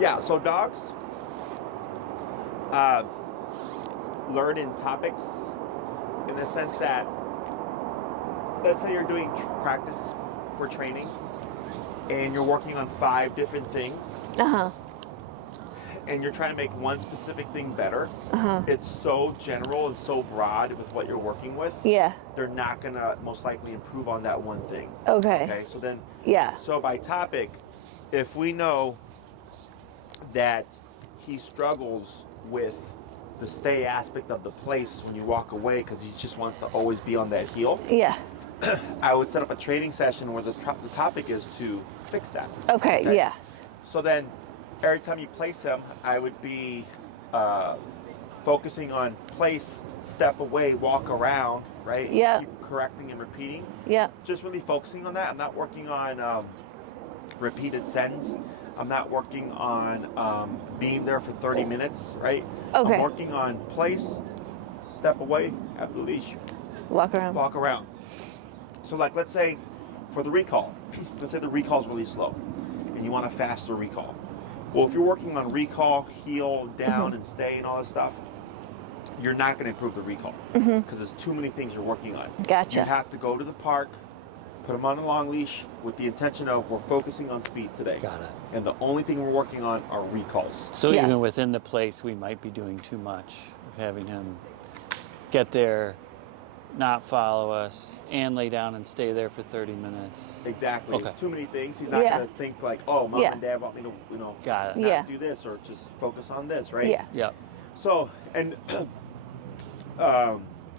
Yeah, so dogs learn in topics in the sense that, let's say you're doing practice for training and you're working on 5 different things and you're trying to make one specific thing better. It's so general and so broad with what you're working with. Yeah. They're not going to most likely improve on that one thing. Okay. So then, Yeah. so by topic, if we know that he struggles with the stay aspect of the place when you walk away because he just wants to always be on that heel. Yeah. I would set up a training session where the topic is to fix that. Okay. Yeah. So then every time you place him, I would be focusing on place, step away, walk around, right? Yeah. Keep correcting and repeating. Yeah. Just really focusing on that. I'm not working on repeated sends. I'm not working on being there for 30 minutes, right? Okay. I'm working on place, step away, have the leash, walk around. So like, let's say for the recall, let's say the recall is really slow and you want a faster recall. Well, if you're working on recall, heel, down, and stay and all this stuff, you're not going to improve the recall because there's too many things you're working on. Gotcha. You have to go to the park, put them on a long leash with the intention of we're focusing on speed today. Got it. And the only thing we're working on are recalls. So even within the place, we might be doing too much of having him get there, not follow us, and lay down and stay there for 30 minutes. Exactly. Okay. There's too many things. He's not going to think like, oh, mom and dad want me to, Got it. not do this or just focus on this, right? Yeah. Yep. So, and so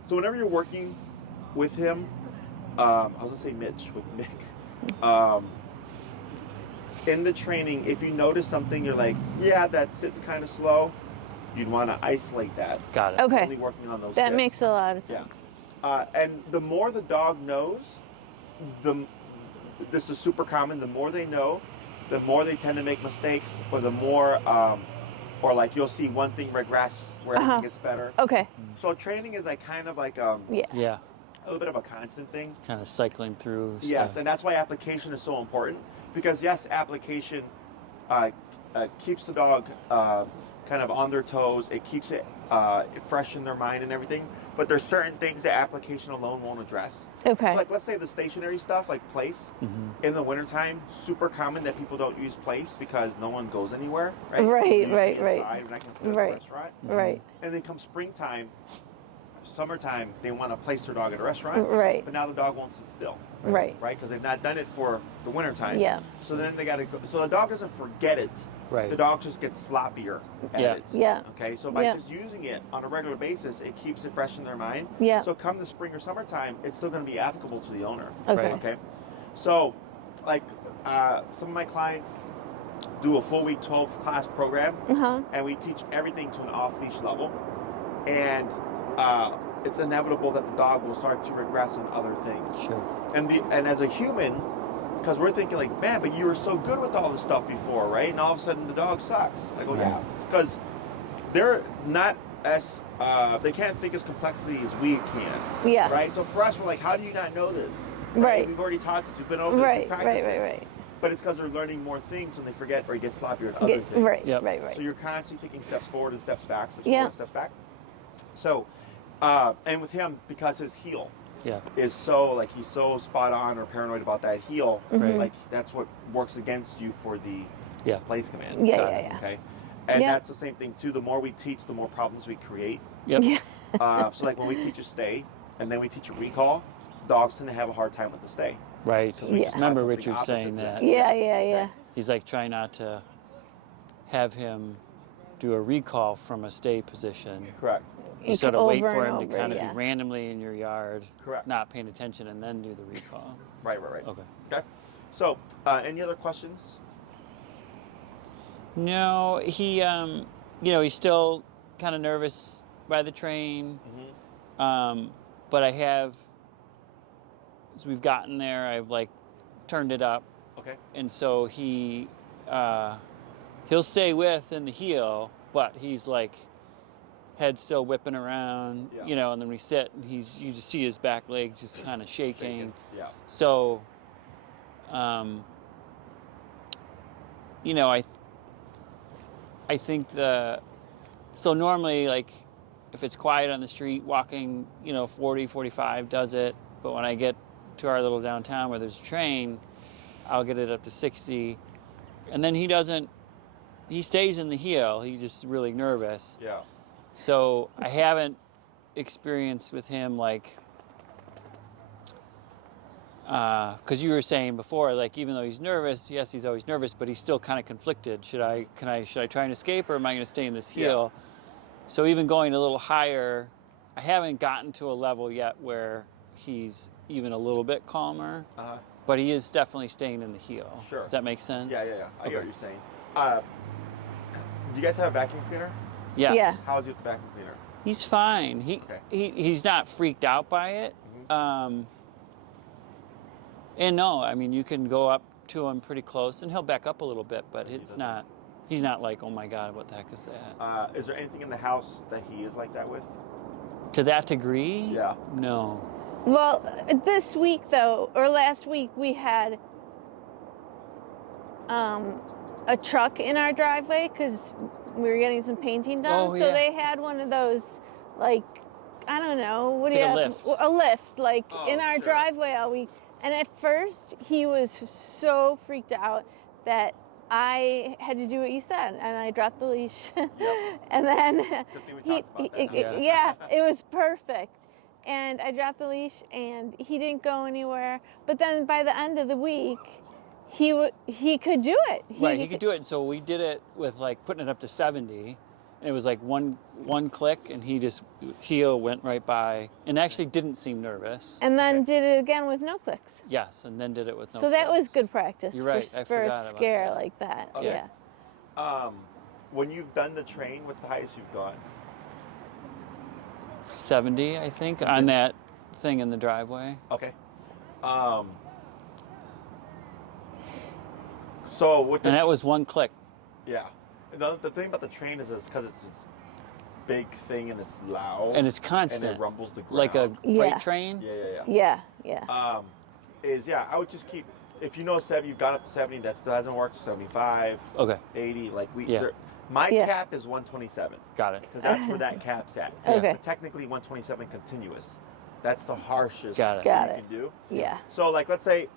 whenever you're working with him, I was going to say Mitch, with Mick. In the training, if you notice something, you're like, yeah, that sit's kind of slow, you'd want to isolate that. Got it. Okay. Only working on those That sits. makes a lot of sense. Yeah. And the more the dog knows, this is super common, the more they know, the more they tend to make mistakes, or the more, or like you'll see one thing regress where everything gets better. Okay. So training is like kind of like Yeah. a little bit of a constant thing. Kind of cycling through stuff. Yes, and that's why application is so important, because yes, application keeps the dog kind of on their toes. It keeps it fresh in their mind and everything. But there's certain things that application alone won't address. Okay. So like, let's say the stationary stuff, like place, in the wintertime, super common that people don't use place because no one goes anywhere, right? Right. Inside, and I can sit at the restaurant. Right. And then come springtime, summertime, they want to place their dog at a restaurant. Right. But now the dog won't sit still. Right. Right? Because they've not done it for the wintertime. Yeah. So then they got to go. So the dog doesn't forget it. Right. The dog just gets sloppier at Yeah. it. Yeah. Okay. So by just using it on a regular basis, it keeps it fresh in their mind. Yeah. So come the spring or summertime, it's still going to be applicable to the owner. Okay. Okay. So, like, some of my clients do a full week 12 class program, and we teach everything to an off leash level, and it's inevitable that the dog will start to regress on other things. Sure. And as a human, because we're thinking like, man, but you were so good with all this stuff before, right? And all of a sudden the dog sucks. I go, yeah, because they're not as they can't think as complexly as we can. Yeah. Right. So for us, we're like, how do you not know this? Right. We've already taught this. We've been over this. Right. We've Right. But it's because they're learning more things and they forget or get sloppier at other things. Right. Yep. Right. So you're constantly taking steps forward and steps back, steps Yeah. forward, steps back. So, and with him, because his heel is so, like, he's so spot on or paranoid about that heel, like, that's what works against you for the place command. Yeah. Okay? And that's the same thing, too. The more we teach, the more problems we create. Yep. Yeah. So, like, when we teach a stay and then we teach a recall, dogs tend to have a hard time with the stay. Right. we just Remember taught something Richard opposite saying to that. Yeah. He's like trying not to have him do a recall from a stay position. Correct. You sort of wait for him to over, kind of be randomly in your yard, Correct. not paying attention, and then do the recall. Right. Okay. So, any other questions? No, he, he's still kind of nervous by the train. But I have, as we've gotten there, I've like turned it up. Okay. And so he'll stay with in the heel, but he's like head still whipping around, and then we sit and you just see his back leg just kind of shaking. So, I think so normally, like, if it's quiet on the street, walking, 40, 45 does it. But when I get to our little downtown where there's a train, I'll get it up to 60. And then he stays in the heel. He's just really nervous. Yeah. So I haven't experienced with him, like, because you were saying before, like, even though he's nervous, yes, he's always nervous, but he's still kind of conflicted. Should I try and escape, or am I going to stay in this heel? Yeah. So even going a little higher, I haven't gotten to a level yet where he's even a little bit calmer, but he is definitely staying in the heel. Sure. Does that make sense? Yeah. I get what you're saying. Do you guys have a vacuum cleaner? Yes. Yeah. How is he with the vacuum cleaner? He's fine. He's not freaked out by it. Mm-hmm. And no, I mean, you can go up to him pretty close, and he'll back up a little bit, but he's not like, oh my God, what the heck is that? Is there anything in the house that he is like that with? To that degree? Yeah. No. Well, this week though, or last week, we had a truck in our driveway because we were getting some painting done. Oh, so yeah. they had one of those, like, I don't know, what It's do you like have? a lift. Like Oh, in our sure. driveway all week. And at first, he was so freaked out that I had to do what you said, and I dropped the leash. Yep. And then Good thing we talked about that. Yeah. it was perfect. And I dropped the leash, and he didn't go anywhere. But then by the end of the week, he could do it. He could do it. So we did it with, like, putting it up to 70. And it was like one click, and heel went right by, and actually didn't seem nervous. And then did it again with no clicks. Yes, and then did it with no So that clicks. was good practice. You're right, I for forgot a about scare that. like that. Okay. Yeah. When you've done the train, what's the highest you've gone? 70, I think, on that thing in the driveway. Okay. So with And that was one click. yeah. The thing about the train is because it's this big thing and it's loud And it's constant. and it rumbles the ground. Like a freight Yeah. train. Yeah. Yeah. I would just keep, if you know 70, you've gone up to 70, that still hasn't worked. 75, Okay, 80, like Yeah. my Yeah. cap is 127 got it. because that's where that cap's at. Okay. But technically 127 continuous. That's the harshest Got it. Got you it. can do. Yeah. So, like, let's say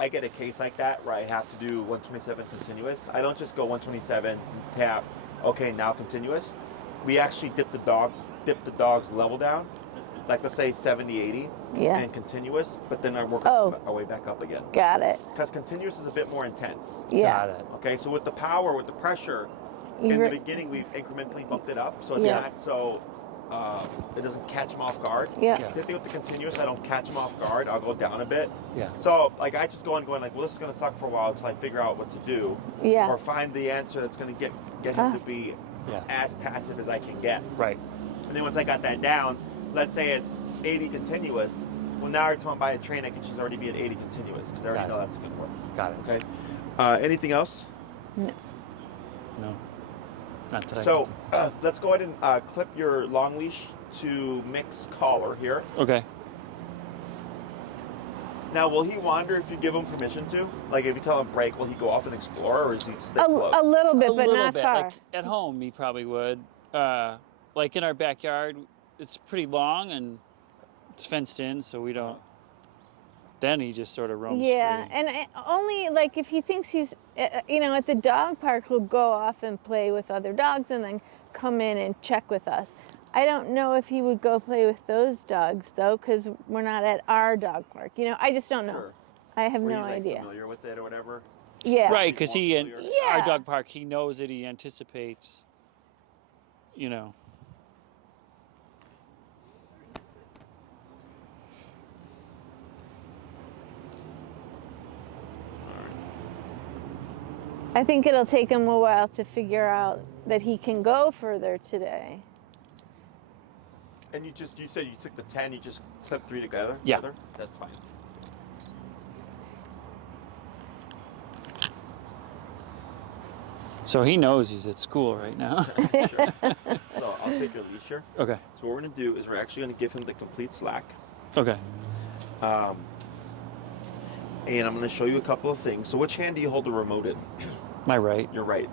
I get a case like that where I have to do 127 continuous. I don't just go 127, tap, okay, now continuous. We actually dip the dog's level down, like let's say 70, 80, Yeah. and continuous, but then I work Oh. our way back up again. Got it. Because continuous is a bit more intense. Yeah. Got it. Okay, so with the power, with the pressure, You in the re- beginning we've incrementally bumped it up, so it's Yeah. not so, it doesn't catch them off guard. Yeah. Yeah. Same thing with the continuous, I don't catch them off guard, I'll go down a bit. Yeah. So, like, I just go on going like, well, this is going to suck for a while until I figure out what to do. Yeah. Or find the answer that's going to get him to be Yeah. as passive as I can get. Right. And then once I got that down, let's say it's 80 continuous. Well, now every time I buy a train, I can just already be at 80 continuous because I already Got know it. that's going to work. Got it. Okay. Anything else? No. Not that I So let's go ahead and clip your long leash to Mick's collar here. can- Okay. Now, will he wander if you give him permission to? Like, if you tell him break, will he go off and explore, or is he stay close? A little bit, A but little not bit. far. Like at home, he probably would. Like in our backyard, it's pretty long and it's fenced in, so we don't. Then he just sort of roams Yeah, free. and only like if he thinks he's, at the dog park, he'll go off and play with other dogs and then come in and check with us. I don't know if he would go play with those dogs though, because we're not at our dog park. I just don't know. Sure. I have Were no you, like, idea. familiar with it or whatever? Yeah. Right, because he in More familiar. our Yeah. dog park, he knows it. He anticipates. I think it'll take him a while to figure out that he can go further today. And you said you took the 10, you just clipped 3 together? Yeah. Together? That's fine. So he knows he's at school right now. Sure. So I'll take your leash here. Okay. So what we're going to do is we're actually going to give him the complete slack. Okay. And I'm going to show you a couple of things. So which hand do you hold the remote in? My right. Your right.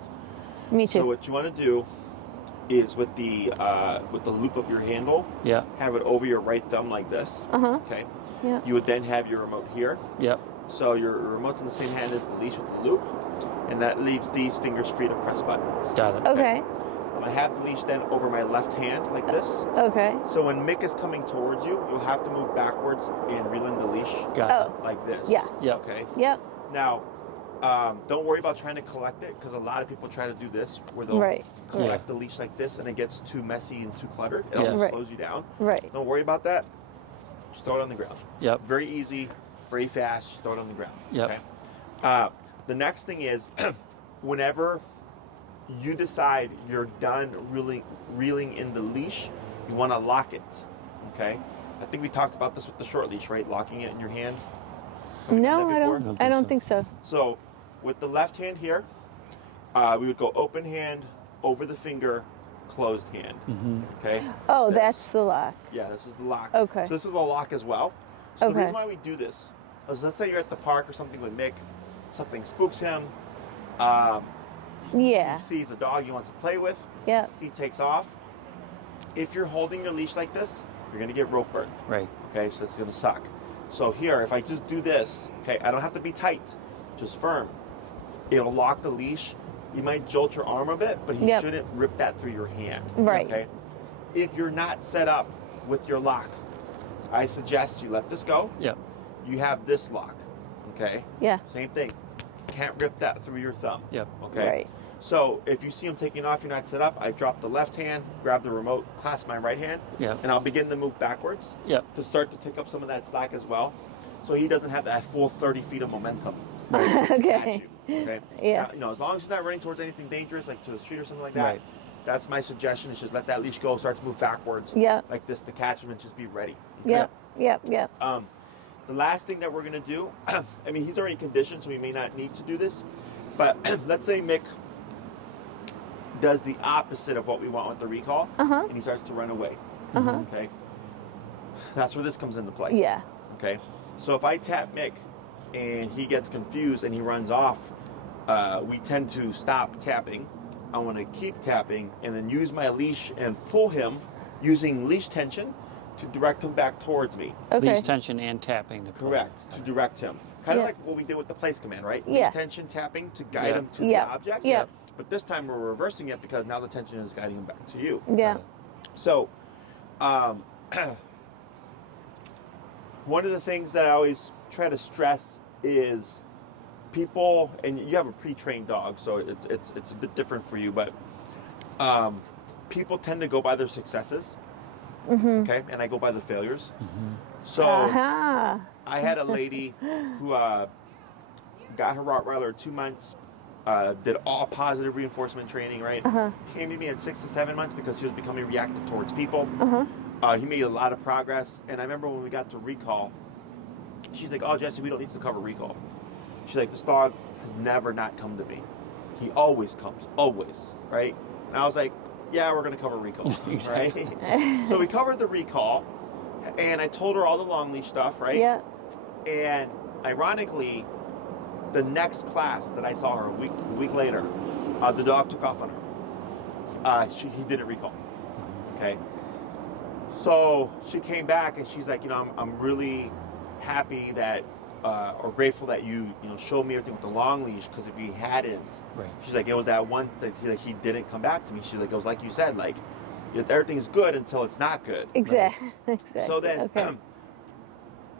Me too. So what you want to do is with the loop of your handle, Yeah. have it over your right thumb like this. Okay. Yeah. You would then have your remote here. Yep. So your remote's in the same hand as the leash with the loop, and that leaves these fingers free to press buttons. Got it. Okay. I have the leash then over my left hand like this. Okay. So when Mick is coming towards you, you'll have to move backwards and reel in the leash Got like this. Yeah. Yep. Okay. Yep. Now, don't worry about trying to collect it, because a lot of people try to do this where they'll Right. collect the leash like this, and it gets too messy and too cluttered. It Yeah. also Right. slows you down. Right. Don't worry about that. Just throw it on the ground. Yep. Very easy, very fast. Just throw it on the ground. Yep. Okay. The next thing is, whenever you decide you're done reeling in the leash, you want to lock it. Okay. I think we talked about this with the short leash, right? Locking it in your hand. No, I before? don't. I don't think so. So with the left hand here, we would go open hand over the finger, closed hand. Okay. Oh, This. that's the lock. Yeah, this is the lock. Okay. So this is a lock as well. So the Okay. reason why we do this is, let's say you're at the park or something with Mick, something spooks him. Yeah. He sees a dog he wants to play with. Yep. He takes off. If you're holding your leash like this, you're gonna get rope burn. Right. Okay, so it's gonna suck. So here, if I just do this, okay, I don't have to be tight, just firm. It'll lock the leash. You might jolt your arm a bit, but he Yep. shouldn't rip that through your hand. Right. Okay. If you're not set up with your lock, I suggest you let this go. Yep. You have this lock. Okay. Yeah. Same thing. Can't rip that through your thumb. Yep. Okay. Right. So if you see him taking off, you're not set up, I drop the left hand, grab the remote, clasp my right hand, Yep. and I'll begin to move backwards Yep. to start to take up some of that slack as well. So he doesn't have that full 30 feet of momentum. Okay. At you, okay. Yeah. Now, as long as he's not running towards anything dangerous, like to the street or something like that, Right. that's my suggestion. Is just let that leash go, start to move backwards, Yep. like this, to catch him and just be ready. Okay? Yep. Yep. Yep. The last thing that we're gonna do, I mean, he's already conditioned, so we may not need to do this, but let's say Mick does the opposite of what we want with the recall, and he starts to run away. Okay, that's where this comes into play. Yeah. Okay, so if I tap Mick and he gets confused and he runs off, we tend to stop tapping. I want to keep tapping and then use my leash and pull him using leash tension to direct him back towards me. Okay. Leash tension and tapping to pull. Correct, to direct him. Kind of Yeah. like what we did with the place command, right? Yeah. Leash tension tapping to guide Yeah. him to Yeah. the object. Yeah. But this time we're reversing it because now the tension is guiding him back to you. Yeah. So, one of the things that I always try to stress is people, and you have a pre-trained dog, so it's a bit different for you, but people tend to go by their successes, okay, and I go by the failures. So Aha. I had a lady who got her Rottweiler at 2 months. Did all positive reinforcement training, right? Came to me at 6 to 7 months because he was becoming reactive towards people. He made a lot of progress, and I remember when we got to recall, she's like, "Oh, Jesse, we don't need to cover recall." She's like, "This dog has never not come to me. He always comes, always, right?" And I was like, "Yeah, we're gonna cover recall, right?" So we covered the recall, and I told her all the long leash stuff, right? Yeah. And ironically, the next class that I saw her a week later, the dog took off on her. He didn't recall. Okay. So she came back and she's like, I'm really happy that, or grateful that you showed me everything with the long leash, because if you hadn't, Right. she's like, it was that one that he didn't come back to me. She's like, it was like you said, like everything's good until it's not good. Exactly. Exactly. So then, Okay.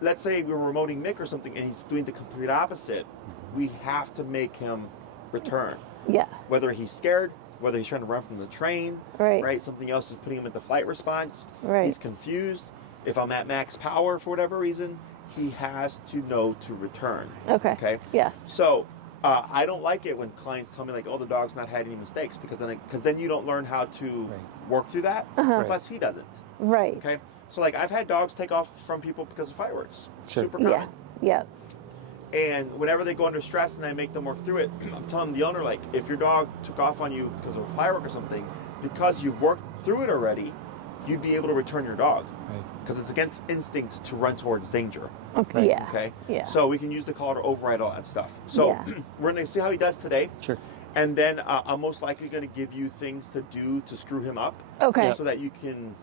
let's say we're remoting Mick or something and he's doing the complete opposite. We have to make him return. Yeah. Whether he's scared, whether he's trying to run from the train, Right. Something else is putting him into flight response. Right. He's confused. If I'm at max power for whatever reason, he has to know to return. Okay. Okay. Yeah. So I don't like it when clients tell me like, "Oh, the dog's not had any mistakes," because then you don't learn how to Right. work through that. Right. Plus, he doesn't. Right. Okay. So like I've had dogs take off from people because of fireworks. Sure. Super common. Yeah. Yeah. And whenever they go under stress and I make them work through it, I'm telling the owner, like, if your dog took off on you because of a firework or something, because you've worked through it already, you'd be able to return your dog. Right. Because it's against instinct to run towards danger. Okay. Right. Yeah. Okay? Yeah. So we can use the collar to override all that stuff. So Yeah. we're going to see how he does today. Sure. And then I'm most likely going to give you things to do to screw him up. Okay. So that you can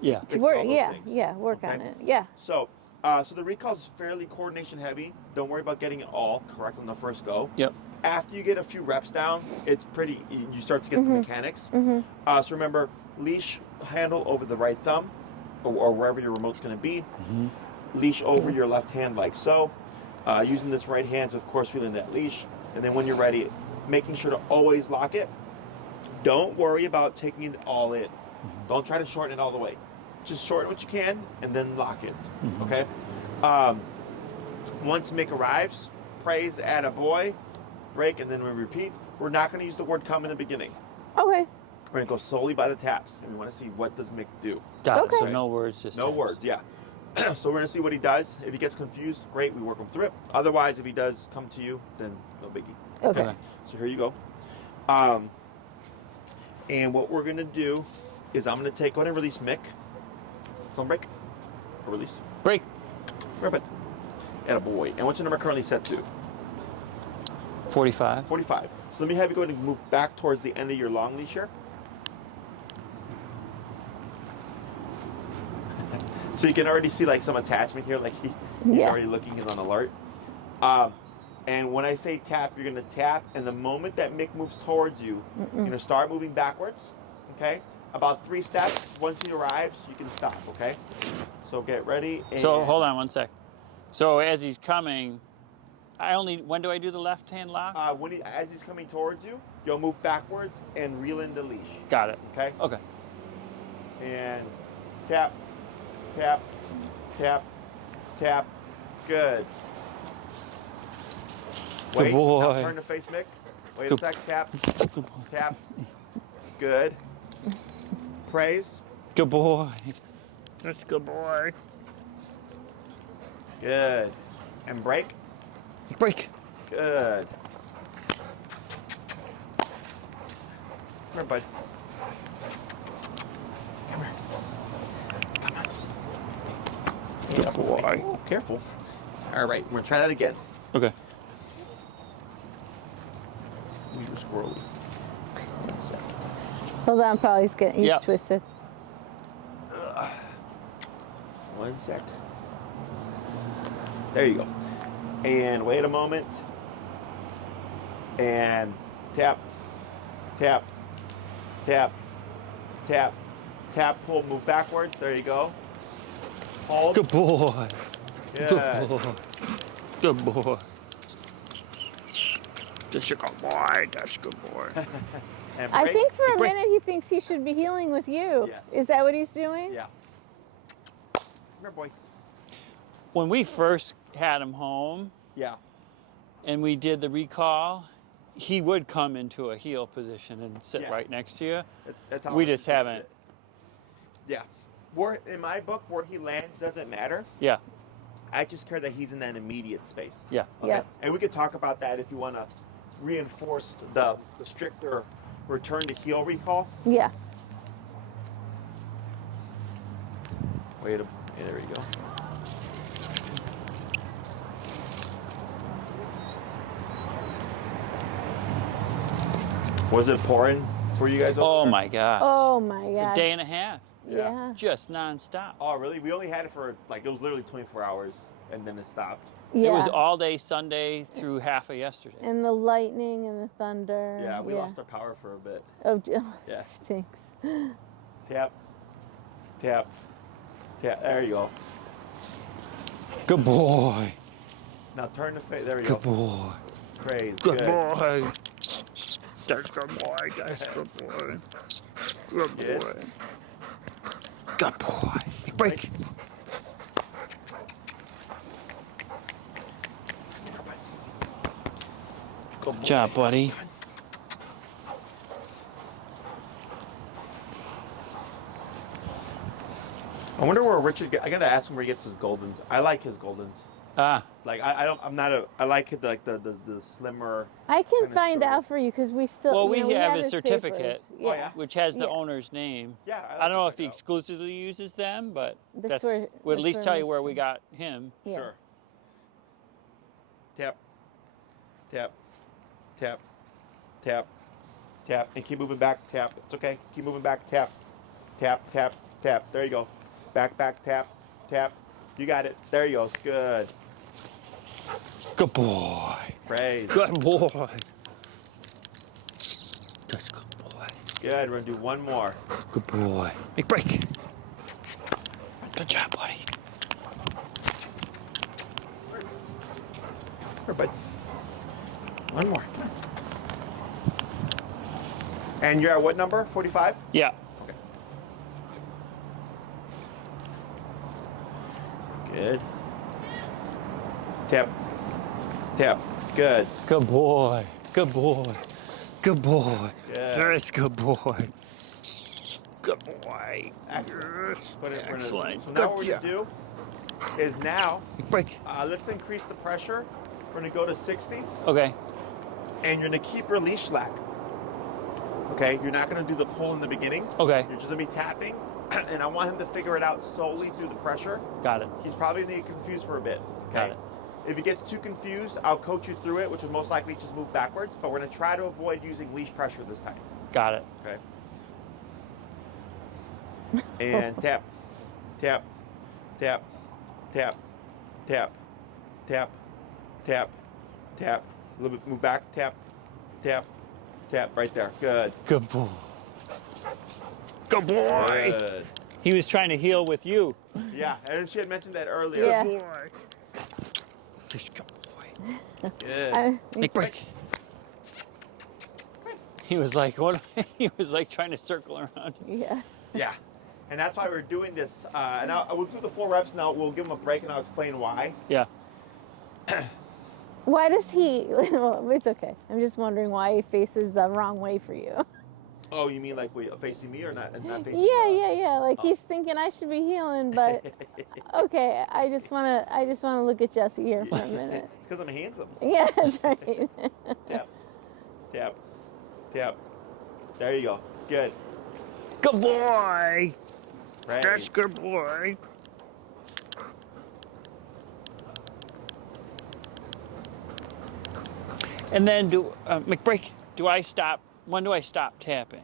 Yeah. fix all those things. Yeah, work on Okay? it. Yeah. So the recall is fairly coordination heavy. Don't worry about getting it all correct on the first go. Yep. After you get a few reps down, it's pretty. You start to get the mechanics. So remember, leash handle over the right thumb, or wherever your remote's going to be. Leash over your left hand like so. Using this right hand, of course, feeling that leash. And then when you're ready, making sure to always lock it. Don't worry about taking it all in. Don't try to shorten it all the way. Just shorten what you can and then lock it. Okay? Once Mick arrives, praise at a boy, break, and then we repeat. We're not going to use the word come in the beginning. Okay. We're going to go solely by the taps, and we want to see what does Mick do. Got it. Okay. So no words, just No taps. words, yeah. So we're going to see what he does. If he gets confused, great, we work him through it. Otherwise, if he does come to you, then no biggie. Okay. Okay. So here you go. And what we're going to do is I'm going to go ahead and release Mick. Zone break. Or release. Break. Rip it. And a boy. And what's your number currently set to? 45. 45. So let me have you go ahead and move back towards the end of your long leash here. So you can already see like some attachment here, like he's already looking, he's on alert. And when I say tap, you're gonna tap, and the moment that Mick moves towards you, you're gonna start moving backwards, okay? About 3 steps. Once he arrives, you can stop, okay? So get ready. And So hold on 1 sec. So as he's coming, when do I do the left hand lock? as he's coming towards you, you'll move backwards and reel in the leash, Got it. okay? Okay. And tap, tap, tap, tap. Good. Good Wait, boy. now turn to face Mick. Wait a Good- sec, tap, Good boy. tap. Good. Praise. Good boy. That's a good boy. Good. And break. Break. Good. Come here, bud. Come here. Come on. Good boy. Oh, careful. All right, we're gonna try that again. Okay. We were squirrely. 1 sec. Hold on, Paul. He's Yep. twisted. 1 sec. There you go. And wait a moment. And tap, tap, tap, tap, tap, pull, move backwards. There you go. Hold. Good boy. Good. Good boy. Good boy. That's a good boy. That's a good boy. And I break. think for a Break. minute he thinks he should be healing with you. Yes. Is that what he's doing? Yeah. Come here, boy. When we first had him home Yeah. and we did the recall, he would come into a heel position and sit Yeah. right next to you. That's how We I just teach haven't. it. Yeah. Where in my book, where he lands doesn't matter. Yeah. I just care that he's in that immediate space. Yeah. Okay? Yeah. And we could talk about that if you want to reinforce the stricter return to heel recall. Yeah. Wait a yeah, there you go. Was it pouring for you guys over Oh there? my gosh. Oh my A gosh. day and a half. Yeah. Just nonstop. Oh, really? We only had it for, like, it was literally 24 hours, and then it stopped. Yeah. It was all day Sunday through half of yesterday. And the lightning and the thunder. Yeah, we lost our power for a bit. Oh, Yeah. it stinks. Tap, tap, tap. There you go. Good boy. Now turn the face. There we Good go. boy. Praise. Good boy. That's good boy. That's good boy. Good Good. boy. Good boy. Break. Good job, buddy. I wonder where Richard. I gotta ask him where he gets his Goldens. I like his Goldens. Ah, Like I don't. I'm not a. I like it like the slimmer. I can Kinda find short. out for you because we still. Well, you know, we have have his his certificate. papers. Oh, yeah? which has the Yeah. owner's name. Yeah. I don't know if he check exclusively uses them, but That's that's where- we'll at that's least where tell it you where makes we got him. it out. Yeah. Sure. Tap. Tap. tap, tap, and keep moving back, tap. It's okay. Keep moving back, tap, tap, tap, tap. There you go. Back, back, tap, tap. You got it. There you go. Good. Good boy. Praise. Good boy. That's good boy. Good. We're gonna do one more. Good boy. Big break. Good job, buddy. Here, bud. One more. And you're at what number? 45? Yeah. Okay. Good. Tap. Tap. Good. Good boy. Good boy. Good boy. Good. Yes, good boy. Good boy. Excellent. Yes. Put it in front of Excellent. you. So now Good what we're job. going to do is now, Big break. let's increase the pressure. We're going to go to 60, Okay. and you're going to keep your leash slack. Okay? You're not going to do the pull in the beginning. Okay. You're just going to be tapping, and I want him to figure it out solely through the pressure. Got it. He's probably going to get confused for a bit. Okay? Got it. If he gets too confused, I'll coach you through it, which will most likely just move backwards, but we're going to try to avoid using leash pressure this time. Got it. Okay? And tap, tap, tap, tap, tap, tap, tap, tap. A little bit, move back, tap, tap, tap, right there. Good. Good boy. Good boy. Good. He was trying to heal with you. Yeah, and she had mentioned that earlier. Yeah. Good boy. Good boy. Good. Big break. He was like, what? He was like trying to circle around. Yeah. Yeah. And that's why we're doing this. And we'll do the 4 reps now. We'll give him a break and I'll explain why. Yeah. Why does he? Well, it's okay. I'm just wondering why he faces the wrong way for you. Oh, you mean like facing me or not facing Yeah. Like he's thinking I should be healing, but okay. I just wanna look at Jesse here for a minute. It's because I'm handsome. Yeah, that's right. Tap, tap, tap. There you go. Good. Good boy. Right. That's good boy. And then McBreak, when do I stop tapping?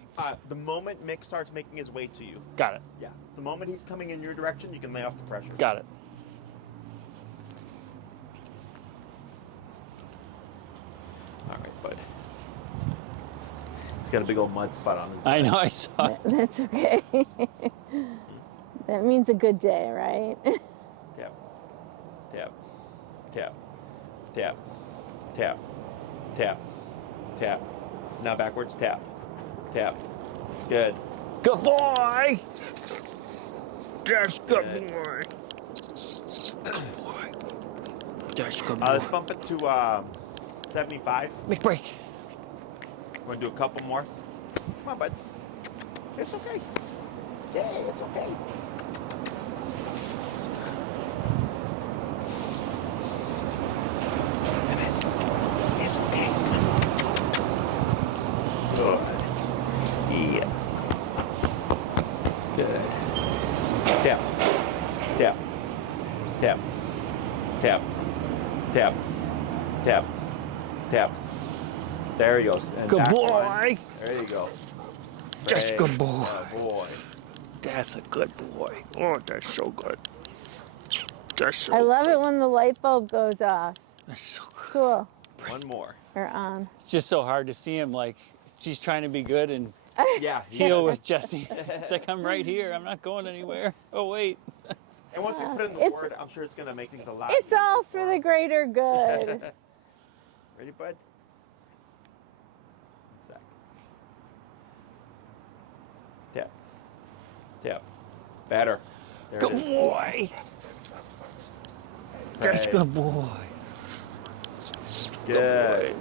The moment Mick starts making his way to you. Got it. Yeah. The moment he's coming in your direction, you can lay off the pressure. Got it. All right, bud. He's got a big old mud spot on his I know, I saw it. That's okay. That means a good day, right? Tap, tap, tap, tap, tap, tap, tap. Now backwards, tap, tap. Good. Good boy. That's good Good. boy. Good boy. That's good Let's boy. bump it to 75. McBreak. We're gonna do a couple more. Come on, bud. It's okay. Yeah, it's okay. It's okay. Good. Yeah. Good. Tap. Tap. Tap. Tap. Tap. Tap. Tap. There he goes. And Good back boy. one. There you go. That's Great. good boy. Good boy. That's a good boy. Oh, that's so good. That's so I love it when the light bulb goes off. That's so good. Cool. One more. Or on. It's just so hard to see him like she's trying to be good and Yeah. heal with Jesse. It's like, I'm right here. I'm not going anywhere. Oh, wait. And once you put in the It's- word, I'm sure it's gonna make things a lot. It's easier. all for the greater good. Ready, bud? Sec. Tap. Tap. Better. There Good it is. boy. That's Right. good boy. Good.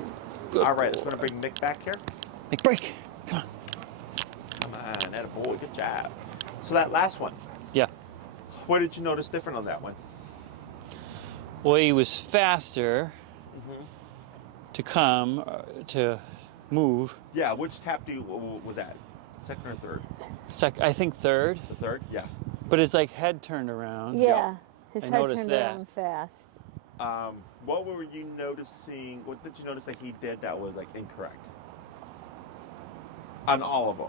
Good All right, let's boy. gonna bring Mick back here. Make break. Come on. Come on, that boy, good job. So that last one, Yeah. what did you notice different on that one? Well, he was faster Mm-hmm. to come, to move. Yeah, which tap was that? Second or third? I think third, The third? Yeah. but his like head turned around. Yeah. His I head noticed turned that. around fast. What were you noticing? What did you notice that he did that was like incorrect? On all of them.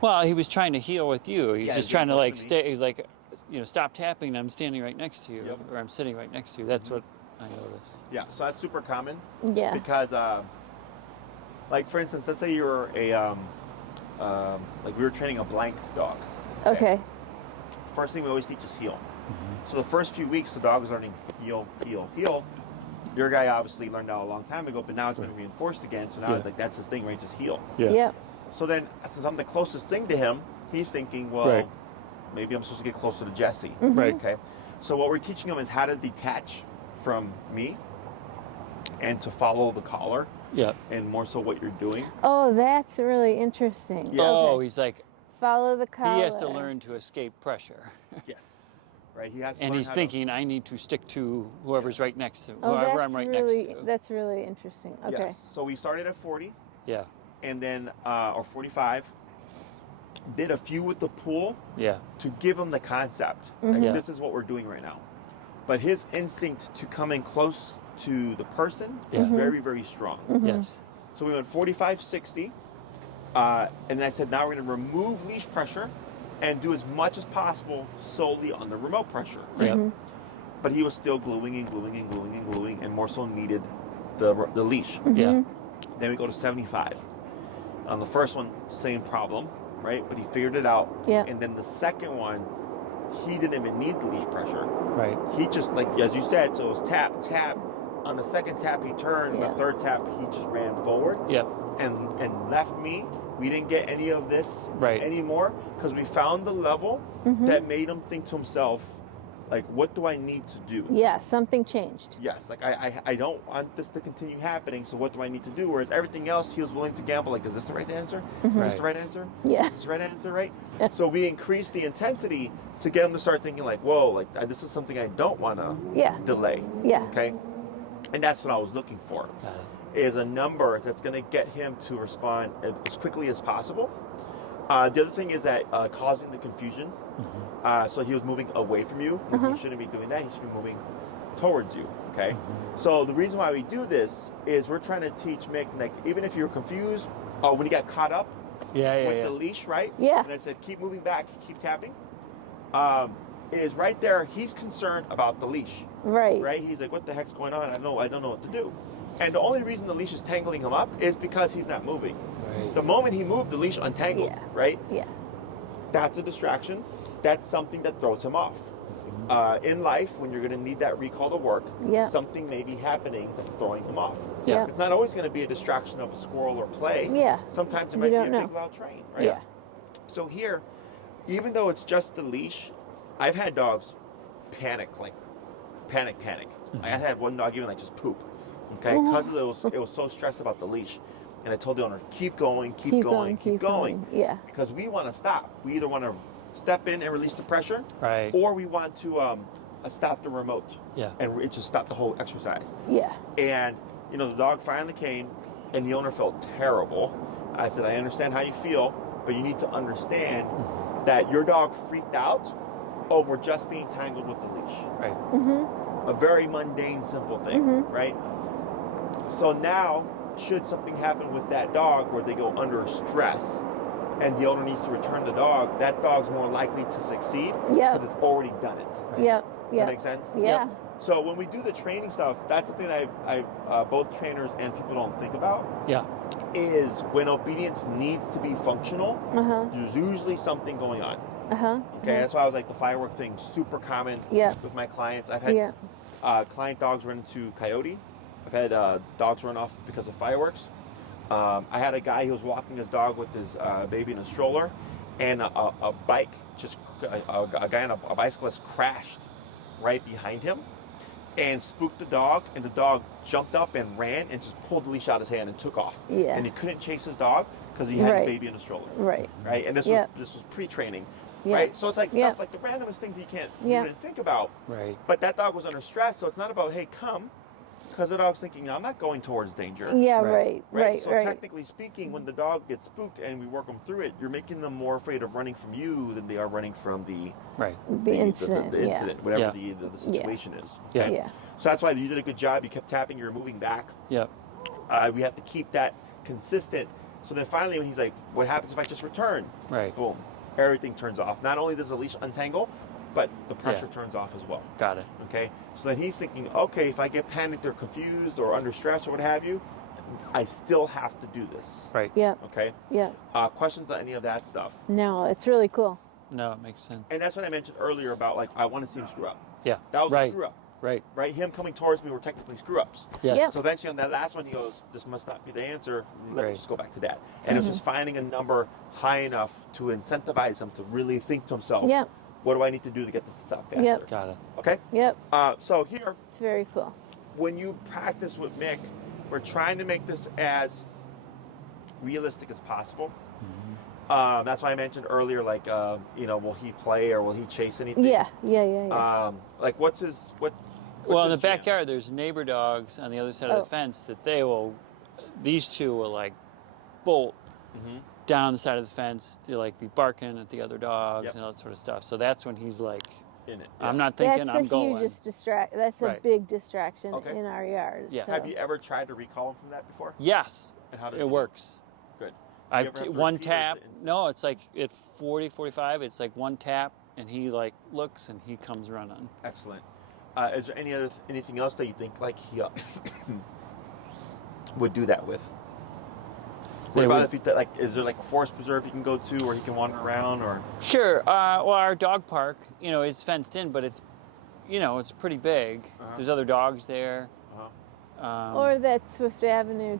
Well, he was trying to heel with you. He's Yeah, just he's trying to close like to me. stay. He's like, stop tapping. And I'm standing right next to you, Yep. or I'm sitting right next to you. That's what I noticed. Yeah, so that's super common. Yeah. Because, like for instance, let's say you're a, like we were training a blank dog. Okay. First thing we always teach is heel. So the first few weeks, the dog is learning heel, heel, heel. Your guy obviously learned that a long time ago, but now it's going to be enforced again. So now Yeah. it's like that's his thing, right? Just heel. Yep. So then, since I'm the closest thing to him, he's thinking, well, Right. maybe I'm supposed to get closer to Jesse. Right. Okay. So what we're teaching him is how to detach from me and to follow the collar, Yeah. and more so what you're doing. Oh, that's really interesting. Yeah. Oh, Okay. he's like, Follow the collar. he has to learn to escape pressure. Yes. Right. He has to And learn he's how thinking, I need to stick to whoever's right next to, Oh, whoever that's I'm right really, next to. That's really interesting. To, Okay. Yes. So we started at 40, Yeah. and then or 45. Did a few with the pool Yeah. to give him the concept. Mhm. Like, Yeah. this is what we're doing right now. But his instinct to come in close to the person is Yeah. very, very strong. Yes. So we went 45, 60. And then I said, now we're going to remove leash pressure and do as much as possible solely on the remote pressure. Right? Yeah. But he was still gluing and gluing and gluing and gluing, and more so needed the leash. Yeah. Then we go to 75. On the first one, same problem, right? But he figured it out. Yeah. And then the second one, he didn't even need the leash pressure. Right. He just, like as you said, so it was tap, tap. On the second tap, he turned. Yeah. The third tap, he just ran forward Yep. and left me. We didn't get any of this Right. anymore because we found the level Mm-hmm. that made him think to himself, like, what do I need to do? Yeah, something changed. Yes, like I don't want this to continue happening, so what do I need to do? Whereas everything else, he was willing to gamble, like, is this the right answer? Is this the right answer? Yeah. Is this the right answer, right? So we increased the intensity to get him to start thinking like, whoa, like this is something I don't want to Yeah. delay, Yeah. okay? And that's what I was looking for, Got it. is a number that's going to get him to respond as quickly as possible. The other thing is that causing the confusion. So he was moving away from you. He shouldn't be doing that. He should be moving towards you. Okay. So the reason why we do this is we're trying to teach Mick, like, even if you're confused, when you got caught up Yeah. with Yeah. the leash, right? Yeah. And I said, keep moving back, keep tapping. Is right there. He's concerned about the leash, Right. right? He's like, what the heck's going on? I don't know what to do. And the only reason the leash is tangling him up is because he's not moving. Right. The moment he moved, the leash untangled, Yeah. right? Yeah. That's a distraction. That's something that throws him off. In life, when you're going to need that recall to work, Yeah. something may be happening that's throwing him off. Yeah. It's not always going to be a distraction of a squirrel or play. Yeah. Sometimes it You might be a don't know. big loud train, right? Yeah. So here, even though it's just the leash, I've had dogs panic. I had one dog even like just poop, okay, because it was so stressed about the leash. And I told the owner, keep going, keep going. Yeah. Because we want to stop. We either want to step in and release the pressure, Right. or we want to stop the remote Yeah. and it just stop the whole exercise. Yeah. And the dog finally came, and the owner felt terrible. I said, I understand how you feel, but you need to understand that your dog freaked out over just being tangled with the leash. Right. A very mundane, simple thing, right? So now, should something happen with that dog where they go under stress and the owner needs to return the dog, that dog's more likely to succeed Yep. because it's already done it. Yep. Does that make sense? Yeah. So when we do the training stuff, that's something that I've both trainers and people don't think about, Yeah. is when obedience needs to be functional, there's usually something going on. Okay, that's why I was like, the firework thing, super common Yeah. with my clients. I've had client dogs run into coyote. I've had dogs run off because of fireworks. I had a guy who was walking his dog with his baby in a stroller, and a bike, a guy on a bicyclist crashed right behind him and spooked the dog, and the dog jumped up and ran and just pulled the leash out of his hand and took off. Yeah. And he couldn't chase his dog because he had Right. his baby in a stroller. Right. Right? And this was pre-training. Yeah. Right? So it's like Yeah. stuff like the randomest things you can't Yeah. even think about. Right. But that dog was under stress, so it's not about, hey, come, because the dog's thinking, I'm not going towards danger. Yeah. Right. Right. So Right. technically speaking, when the dog gets spooked and we work them through it, you're making them more afraid of running from you than they are running from the Right. The incident. the incident, whatever Yeah. the situation is. Yeah. okay? Yeah. So that's why you did a good job. You kept tapping, you were moving back. Yep. We have to keep that consistent So then finally, when he's like, what happens if I just return? Right. Boom. Everything turns off. Not only does the leash untangle, but the pressure turns off as well. Got it. Okay? So then he's thinking, okay, if I get panicked or confused or under stress or what have you, I still have to do this. Right. Yep. Okay? Yep. Questions on any of that stuff? No, it's really cool. No, it makes sense. And that's what I mentioned earlier about, like, I want to see him screw up. Yeah. That was right. a screw up. Right. Right? Him coming towards me were technically screw ups. Yes. Yep. So eventually on that last one, he goes, this must not be the answer. Let me Right. just go back to that. And it was just finding a number high enough to incentivize him to really think to himself, Yep. what do I need to do to get this to stop faster? Yep. Got it. Okay? Yep. So here, It's very cool. when you practice with Mick, we're trying to make this as realistic as possible. That's why I mentioned earlier, like, will he play or will he chase anything? Yeah. Yeah. Like, what's his Well, in the his jam? backyard, there's neighbor dogs on the other side of Oh. the fence that these two will like bolt down the side of the fence to like be barking at the other dogs Yep. and all that sort of stuff. So that's when he's like, In it. I'm not thinking, That's I'm the going. hugest distract. That's a Right. big distraction Okay. in our yard. Yeah. So. Have you ever tried to recall him from that before? Yes, And how does it works. Good. I you ever have to one repeat or is tap. it instant? No, it's like at 40, 45. It's like one tap, and he like looks and he comes running. Excellent. Is there anything else that you think like he would do that with? What They about would- if he like? Is there like a forest preserve you can go to where he can wander around, or? Sure. Well, our dog park, is fenced in, but it's, it's pretty big. Uh-huh. There's other dogs there. Or that Swift Avenue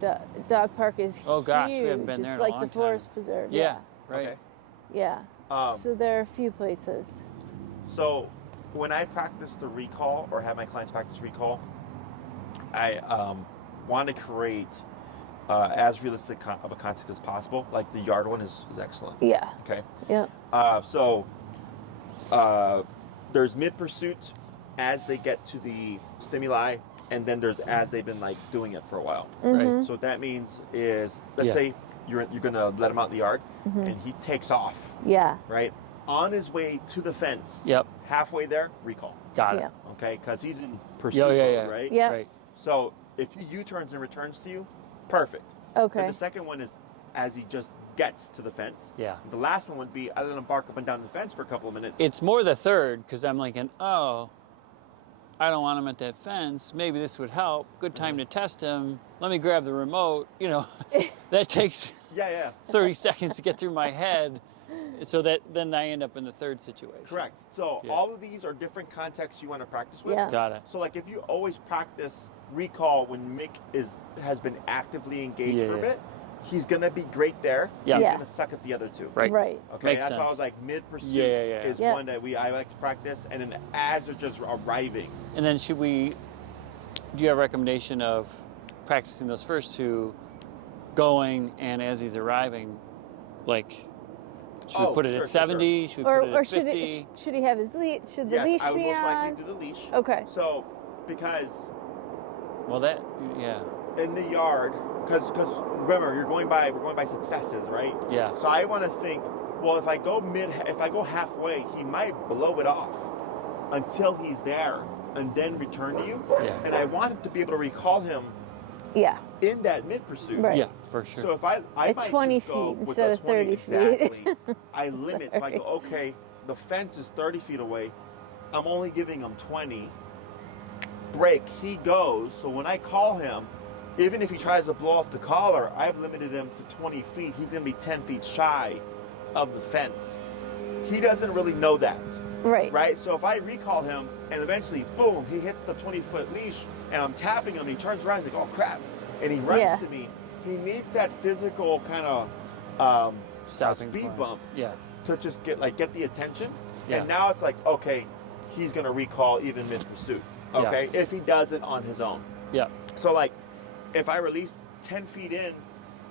dog park is huge. Oh, gosh, we haven't been there It's in a like long the time. forest preserve. Yeah. Right. Okay. Yeah. Um, So there are a few places. So when I practice the recall or have my clients practice recall, I want to create as realistic of a concept as possible. Like the yard one is excellent. Yeah. Okay. Yeah. So there's mid pursuit as they get to the stimuli, and then there's as they've been like doing it for a while. Right. So what that means is, let's Yeah. say you're gonna let him out in the yard, and he takes off. Yeah. Right on his way to the fence. Yep. Halfway there, recall. Got Yeah. it. Okay, because he's in pursuit Yeah. mode, right? Yeah. Right. So if he U-turns and returns to you, perfect. Okay. And the second one is as he just gets to the fence. Yeah. The last one would be I let him bark up and down the fence for a couple of minutes. It's more the third because I'm like, I don't want him at that fence. Maybe this would help. Good time to test him. Let me grab the remote. That takes yeah. 30 seconds to get through my head. So that then I end up in the third situation. Correct. So Yeah. all of these are different contexts you want to practice with. Yeah. Got it. So like if you always practice recall when Mick has been actively engaged for a Yeah. bit, he's gonna be great there. Yeah. He's Yeah. gonna suck at the other two. Right. Right. Okay, Makes that's why I sense. was like mid pursuit Yeah. is Yeah. one that I like to practice, and then as they're just arriving. And then do you have a recommendation of practicing those first two, going and as he's arriving, like, should we put it sure, at 70? Should we put it Or at should 50? should he have his leash? Should the Yes, leash I would be most on? likely do the leash. Okay. So because Well, yeah. in the yard, because remember we're going by successes, right? Yeah. So I want to think, well, if I go halfway, he might blow it off until he's there and then return to you. Yeah. And I want him to be able to recall him Yeah. in that mid pursuit. Right. Yeah, for sure. So if I At might 20 just go feet with instead the of 20 30 feet. exactly. I limit. So I go, okay, the fence is 30 feet away. I'm only giving him 20. Break. He goes. So when I call him, even if he tries to blow off the collar, I've limited him to 20 feet. He's going to be 10 feet shy of the fence. He doesn't really know that. Right. Right? So if I recall him and eventually, boom, he hits the 20-foot leash and I'm tapping him, he turns around, he's like, oh crap. And he runs Yeah. to me. He needs that physical kind of Stopping speed point. bump Yeah. to just get the attention. Yeah. And now it's like, okay, he's going to recall even mid pursuit. Okay? If he does it on his own. Yeah. So like, if I release 10 feet in,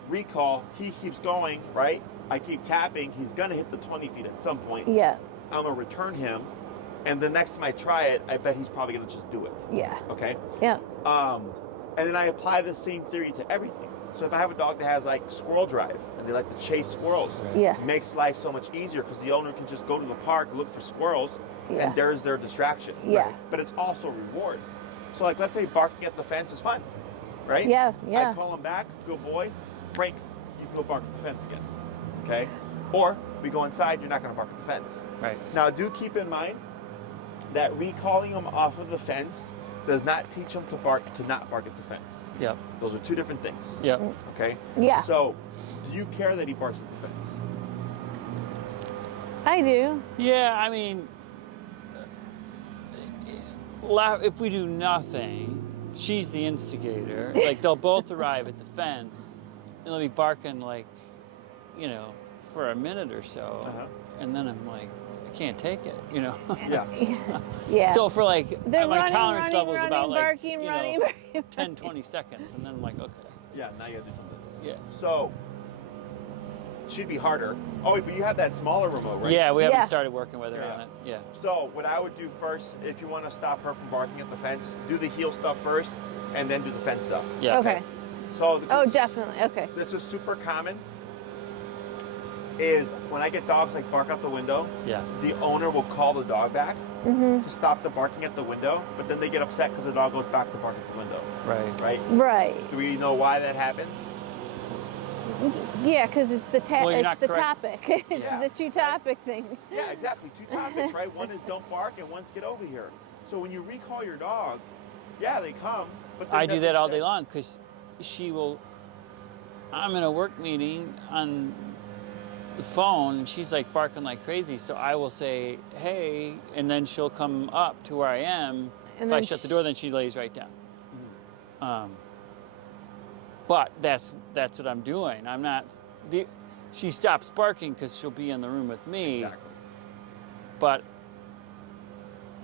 recall, he keeps going, right? I keep tapping, he's going to hit the 20 feet at some point. Yeah. I'm going to return him. And the next time I try it, I bet he's probably going to just do it. Yeah. Okay? Yeah. And then I apply the same theory to everything. So if I have a dog that has like squirrel drive and they like to chase squirrels, Yeah. it makes life so much easier because the owner can just go to the park, look for squirrels, Yeah. and there's their distraction. Yeah. But it's also reward. So like, let's say barking at the fence is fun, right? Yeah. Yeah. I call him back, good boy, break. You he'll bark at the fence again. Okay? Or we go inside, you're not going to bark at the fence. Right. Now, do keep in mind that recalling him off of the fence does not teach him to not bark at the fence. Yep. Those are two different things. Yep. Okay? Yeah. So, do you care that he barks at the fence? I do. Yeah, I mean, if we do nothing, she's the instigator. Like, they'll both arrive at the fence, and they'll be barking, like, you know, for a minute or so. Uh-huh. And then I'm like, I can't take it, you know? Yeah. Yeah. So for like, They're my running, tolerance running, level is running, about like, barking, you running, know, barking, 10, 20 seconds. And then I'm like, okay. Yeah, now you gotta do something. Yeah. So, she'd be harder. Oh, wait, but you have that smaller remote, right? Yeah, we haven't Yeah. started working with her Yeah. on it. Yeah. So, what I would do first, if you want to stop her from barking at the fence, do the heel stuff first, and then do the fence stuff. Yeah. Okay. So, Oh, definitely. Okay. This is super common. Is when I get dogs like bark out the window, Yeah. the owner will call the dog back Mhm. to stop the barking at the window, but then they get upset because the dog goes back to bark at the window, Right. right? Right. Do we know why that happens? Yeah, because it's the Well, you're not it's the correct. topic. It's Yeah. the two topic thing. Yeah, exactly. Two topics, right? One is don't bark, and one's get over here. So when you recall your dog, yeah, they come, but I do that all day long. long because she will, I'm in a work meeting on the phone and she's like barking like crazy. So I will say, hey, and then she'll come up to where I am. And If I then shut the door, then she lays right down. But that's what I'm doing. I'm not, she stops barking because she'll be in the room with me. Exactly. But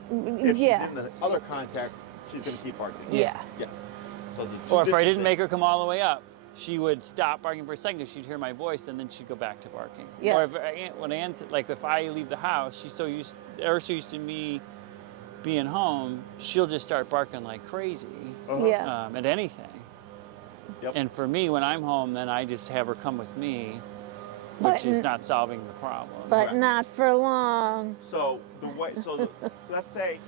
If Yeah. she's in the other context, she's going to keep barking. Yeah. Yes. So the two or if I different didn't make her things. come all the way up, she would stop barking for a second because she'd hear my voice and then she'd go back to barking. Yes. Or when Anne's, like if I leave the house, she's so used to me being home, she'll just start barking like crazy Uh-huh. Yeah. at anything. Yep. And for me, when I'm home, then I just have her come with me, which But is not solving the problem. But Right. not for long. So let's say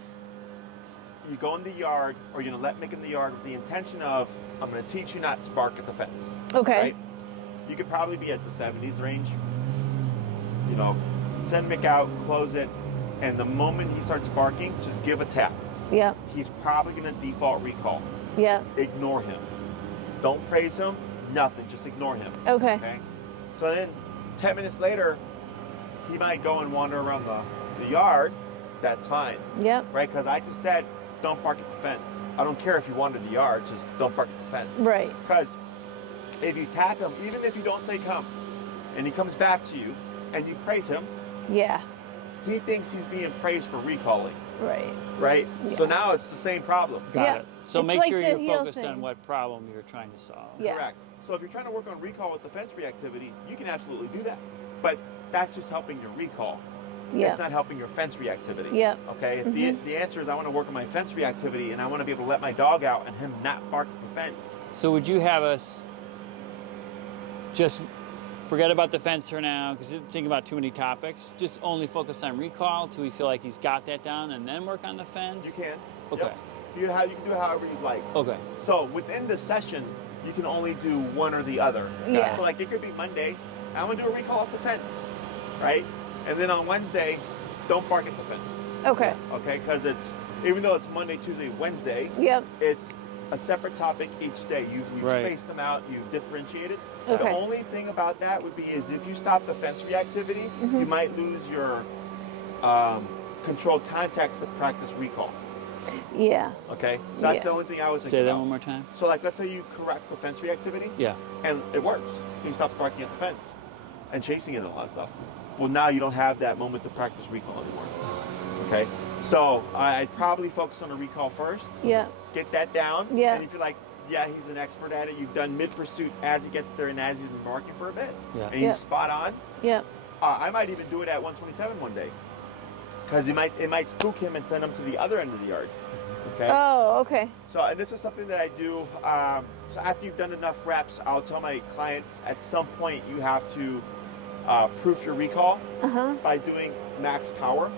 you go in the yard, or you're gonna let Mick in the yard with the intention of, I'm gonna teach you not to bark at the fence. Okay. Right? You could probably be at the 70s range. You know, send Mick out, close it, and the moment he starts barking, just give a tap. Yep. He's probably gonna default recall. Yep. Ignore him. Don't praise him, nothing, just ignore him. Okay. Okay? So then 10 minutes later, he might go and wander around the yard. That's fine, Yep. right? Because I just said, don't bark at the fence. I don't care if you wander the yard, just don't bark at the fence. Right. Because if you tap him, even if you don't say come, and he comes back to you, and you praise him, Yeah. he thinks he's being praised for recalling, Right. right? Yeah. So now it's the same problem. Got Yeah. it. So It's make like sure the you're heel focused on thing. what problem you're trying to solve. Yeah. Correct. So if you're trying to work on recall with the fence reactivity, you can absolutely do that. But that's just helping your recall. Yeah. It's not helping your fence reactivity. Yeah. Okay? If the answer is I want to work on my fence reactivity and I want to be able to let my dog out and him not bark at the fence. So would you have us just forget about the fence for now, because you're thinking about too many topics, just only focus on recall till we feel like he's got that down and then work on the fence? You can. Okay. Yep. You can do it however you like. Okay. So within the session, you can only do one or the other. Yeah. So like it could be Monday, I want to do a recall off the fence, right? And then on Wednesday, don't bark at the fence. Okay. Okay? Because it's, even though it's Monday, Tuesday, Wednesday, Yep. it's a separate topic each day. You've Right. spaced them out, you've differentiated. Okay. The only thing about that would be is if you stop the fence reactivity, you might lose your controlled context to practice recall. Yeah. Okay? So that's Yeah. the only thing I was Say thinking that about. one more time. So like let's say you correct the fence reactivity Yeah. and it works. He stops barking at the fence and chasing it and all that stuff. Well, now you don't have that moment to practice recall anymore. Okay? So I'd probably focus on a recall first. Yeah. Get that down. Yeah. And if you're like, yeah, he's an expert at it, you've done mid-pursuit as he gets there and as he's been barking for a bit, Yeah. and he's Yeah. spot on. Yep. I might even do it at 127 one day. Because it might spook him and send him to the other end of the yard. Okay? Oh, okay. So, and this is something that I do. So after you've done enough reps, I'll tell my clients at some point you have to proof your recall Uh-huh. by doing max power.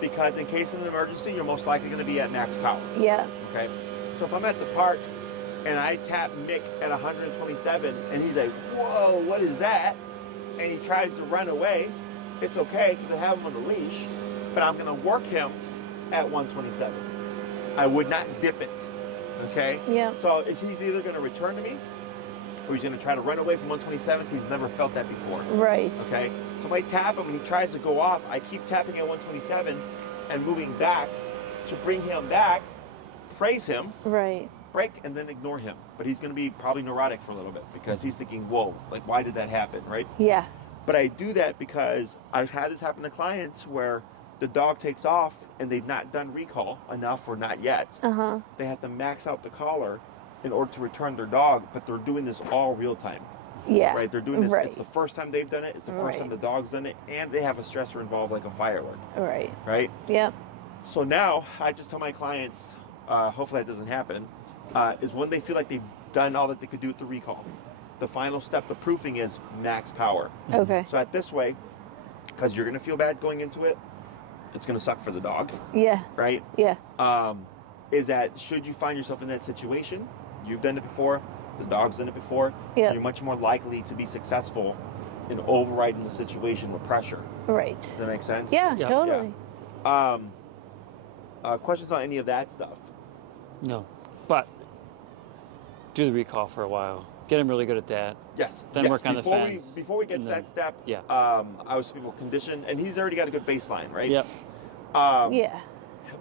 Because in case of an emergency, you're most likely going to be at max power. Yeah. Okay. So if I'm at the park and I tap Mick at 127, and he's like, whoa, what is that? And he tries to run away, it's okay because I have him on the leash, but I'm going to work him at 127. I would not dip it, okay? Yeah. So he's either going to return to me, or he's going to try to run away from 127 because he's never felt that before. Right. Okay? So if I tap him and he tries to go off, I keep tapping at 127 and moving back to bring him back, praise him, Right. break, and then ignore him. But he's going to be probably neurotic for a little bit because he's thinking, whoa, like, why did that happen, right? Yeah. But I do that because I've had this happen to clients where the dog takes off and they've not done recall enough or not yet. Uh-huh. They have to max out the collar in order to return their dog, but they're doing this all real time. Yeah. Right? They're doing this, Right. it's the first time they've done it, it's the first Right. time the dog's done it, and they have a stressor involved like a firework, Right. right? Yep. So now I just tell my clients, hopefully that doesn't happen, is when they feel like they've done all that they could do with the recall. The final step, the proofing, is max power. Okay. So at this way, because you're going to feel bad going into it, it's going to suck for the dog, Yeah. right? Yeah. Is that should you find yourself in that situation, you've done it before, the dog's done it before, Yeah. so you're much more likely to be successful in overriding the situation with pressure. Right. Does that make sense? Yeah, Yeah. totally. Questions on any of that stuff? No, but do the recall for a while. Get him really good at that. Yes. Then yes. work on the before fence, before we get and to then- that step, yeah. I was people condition, and he's already got a good baseline, right? Yep. Yeah.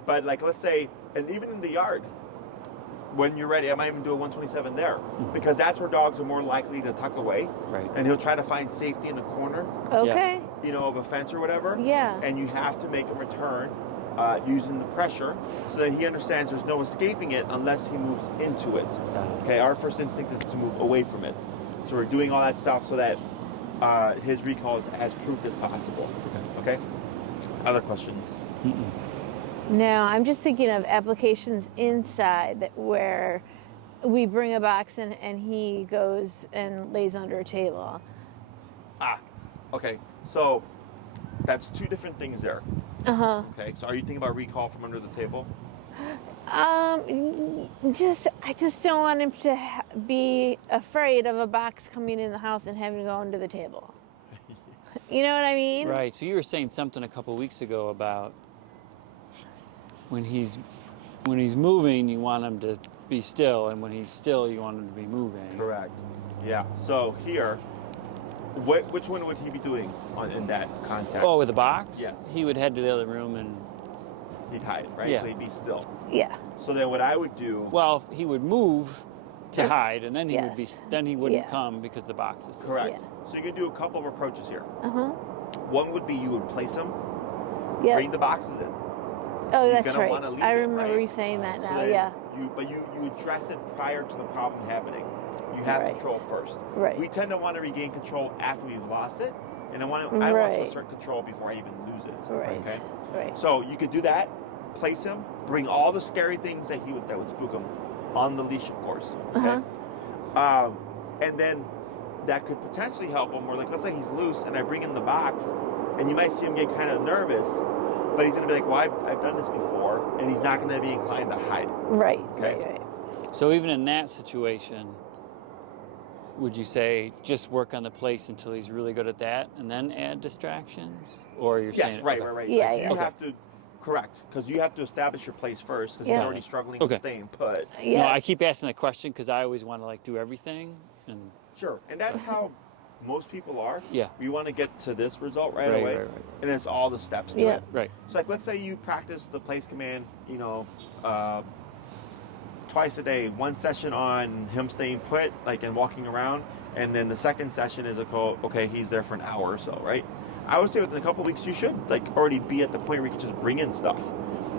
But like, let's say, and even in the yard, when you're ready, I might even do a 127 there, because that's where dogs are more likely to tuck away, Right. and he'll try to find safety in the corner, Okay. of a fence or whatever. Yeah. And you have to make a return using the pressure so that he understands there's no escaping it unless he moves into it. Okay, our first instinct is to move away from it. So we're doing all that stuff so that his recall is as proof as possible. Okay? Other questions? No, I'm just thinking of applications inside where we bring a box in and he goes and lays under a table. Okay, so that's two different things there. Uh-huh. Okay, so are you thinking about recall from under the table? I just don't want him to be afraid of a box coming in the house and having to go under the table. You know what I mean? Right. So you were saying something a couple weeks ago about when he's moving, you want him to be still, and when he's still, you want him to be moving. Correct. Yeah. So here, which one would he be doing in that context? Oh, with the box? Yes. He would head to the other room and, He'd hide, right? Yeah. So he'd be still. Yeah. So then what I would do... well, he would move to Yes. hide, and then he would be, Yes. then he wouldn't Yeah. come because the box is still. Correct. Yeah. So you could do a couple of approaches here. Uh-huh. One would be you would place him, Yeah. bring the boxes in. Oh, He's that's gonna right. wanna leave I it, remember right? you saying that So now. then Yeah. you address it prior to the problem happening. You have Right. control first. Right. We tend to want to regain control after we've lost it, and I want to Right. assert control before I even lose it. Right. Okay. Right. So you could do that. Place him. Bring all the scary things that would spook him on the leash, of course. Okay. And then that could potentially help him. Where, like, let's say he's loose, and I bring in the box, and you might see him get kind of nervous, but he's gonna be like, "Well, I've done this before," and he's not gonna be inclined to hide. Right. Okay. Right. So even in that situation, would you say just work on the place until he's really good at that, and then add distractions? Or you're Yes, saying right. Yeah, Like, yeah. you have to, correct, because you have to establish your place first, because Yeah. he's already struggling Okay. with staying put. Yeah. No, I keep asking that question because I always want to like do everything, and Sure, and that's how most people are. yeah, We want to get to this result right Right, away, right. and it's all the steps to Yeah. it. right. So, like, let's say you practice the place command, twice a day. One session on him staying put, like, and walking around, and then the second session is okay, he's there for an hour or so, right? I would say within a couple of weeks you should like already be at the point where you can just bring in stuff,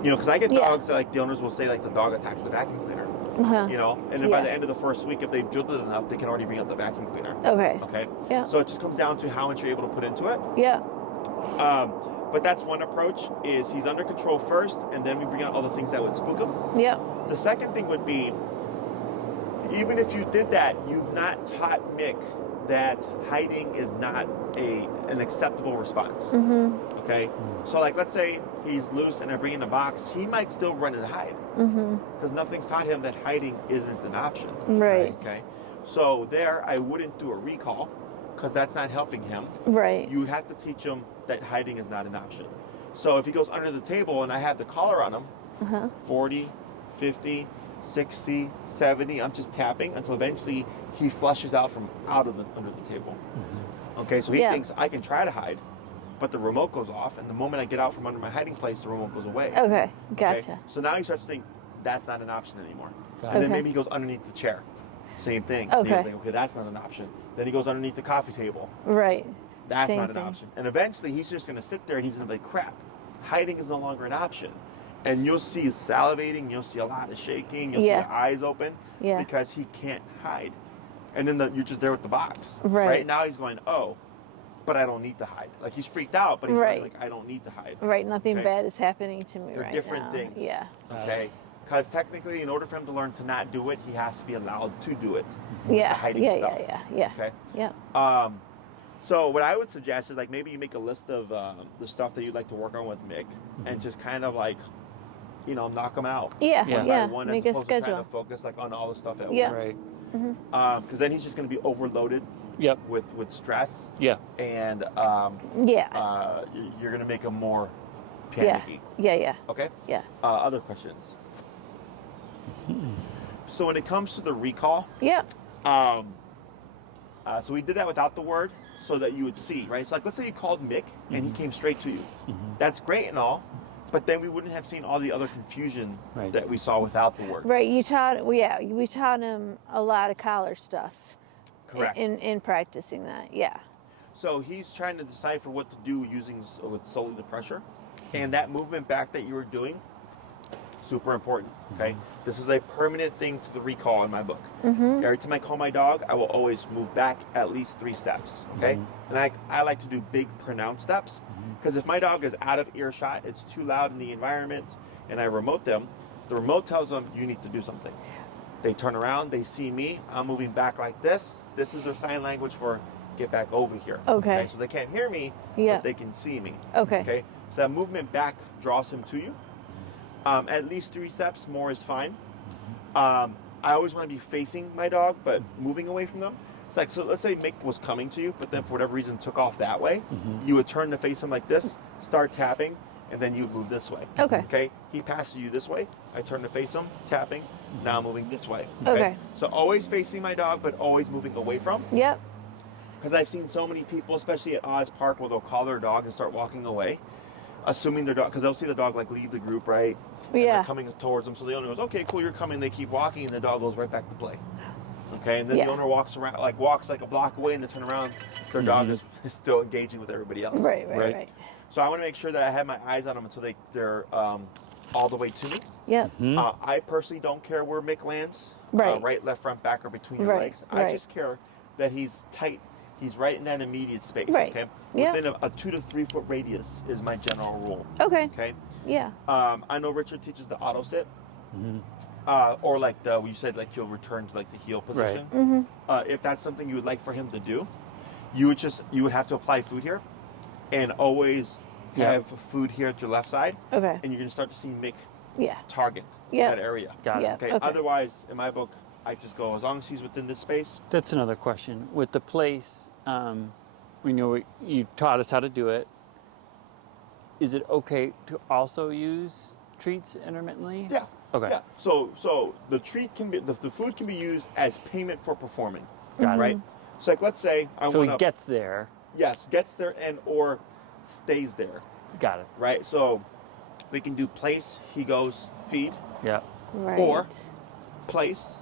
because I get Yeah. dogs that, like, the owners will say, like, the dog attacks the vacuum cleaner, Uh-huh. and then by Yeah. the end of the first week, if they've drilled it enough, they can already bring out the vacuum cleaner. Okay. Okay. Yeah. So it just comes down to how much you're able to put into it. Yeah. But that's one approach, is he's under control first, and then we bring out all the things that would spook him. Yeah. The second thing would be, even if you did that, you've not taught Mick that hiding is not an acceptable response. Mm-hmm. Okay? So like let's say he's loose and I bring in a box, he might still run and hide. Because nothing's taught him that hiding isn't an option. Right. Okay? So there I wouldn't do a recall because that's not helping him. Right. You would have to teach him that hiding is not an option. So if he goes under the table and I have the collar on him, 40, 50, 60, 70, I'm just tapping until eventually he flushes out from under the table. Okay, so he thinks I can try to hide, but the remote goes off, and the moment I get out from under my hiding place, the remote goes away. Okay, gotcha. Okay? So now he starts to think that's not an option anymore. Got And it. then maybe he goes underneath the chair. Same thing. And Okay. he's like, okay, that's not an option. Then he goes underneath the coffee table. Right. That's Same not an thing. option. And eventually he's just going to sit there and he's going to be like, crap, hiding is no longer an option. And you'll see his salivating, you'll see a lot of shaking, you'll see the eyes open because he can't hide. And then you're just there with the box. Right. Now he's going, oh, but I don't need to hide. Like he's freaked out, but he's like, I don't need to hide. Right, nothing Okay? bad is happening to me They're right different now. things. Yeah. Okay? Because technically, in order for him to learn to not do it, he has to be allowed to do it. Yeah. The hiding Yeah, stuff. yeah. Okay? Yeah. So what I would suggest is like maybe you make a list of the stuff that you'd like to work on with Mick, and just kind of like, knock them out. Yeah. Yeah. One Yeah. by one, Make as a opposed to trying schedule. to focus like on all the stuff at Yeah. once. Right. Because then he's just going to be overloaded Yep. with stress, Yeah. and Yeah. you're going to make him more Yeah. panicky. Yeah. Okay. Yeah. Other questions. So when it comes to the recall, Yeah. so we did that without the word so that you would see, right? So like let's say you called Mick and he came straight to you. That's great and all, but then we wouldn't have seen all the other confusion Right. that we saw without the word. Right. We taught him a lot of collar stuff. Correct. In practicing that. Yeah. So he's trying to decipher what to do with solely the pressure, and that movement back that you were doing, super important. Okay, this is a permanent thing to the recall in my book. Every time I call my dog, I will always move back at least 3 steps. Okay, and I like to do big pronounced steps because if my dog is out of earshot, it's too loud in the environment, and I remote them, the remote tells them you need to do something. They turn around, they see me, I'm moving back like this. This is their sign language for get back over here. Okay. So they can't hear me, Yeah. but they can see me. Okay. Okay. So that movement back draws him to you. At least 3 steps, more is fine. I always want to be facing my dog, but moving away from them. It's like, so let's say Mick was coming to you, but then for whatever reason took off that way. You would turn to face him like this, start tapping, and then you would move this way. Okay. Okay. He passes you this way. I turn to face him, tapping. Now moving this way. Okay. So always facing my dog, but always moving away from. Yep. Because I've seen so many people, especially at Oz Park, where they'll call their dog and start walking away, assuming their dog, because they'll see the dog like leave the group, right? And Yeah. they're coming towards them, so the owner goes, "Okay, cool, you're coming." They keep walking, and the dog goes right back to play. Okay, and then Yeah. the owner walks like a block away, and they turn around. Their dog is still engaging with everybody else. Right. So I want to make sure that I have my eyes on them until they're all the way to me. Yep. I personally don't care where Mick lands, Right. right, left, front, back, or between your Right, legs. I right. just care that he's tight. He's right in that immediate space. Right. Okay. Yeah. Within a 2 to 3 foot radius is my general rule. Okay. Okay. Yeah. I know Richard teaches the auto sit, or like you said, like you'll return to like the heel position. If that's something you would like for him to do, you would have to apply food here, and always have food here at your left side, Okay. and you're gonna start to see Mick Yeah. target Yeah. that area. Got it. Yeah. Okay. Okay. Otherwise, in my book, I just go as long as he's within this space. That's another question. With the place, we know you taught us how to do it. Is it okay to also use treats intermittently? Yeah. Okay. Yeah. So the treat can be the food can be used as payment for performing. Got it. Right. So like let's say I So want he gets there. yes gets there and or stays there. Got it. Right. So we can do place. He goes feed Yeah. Right. or place.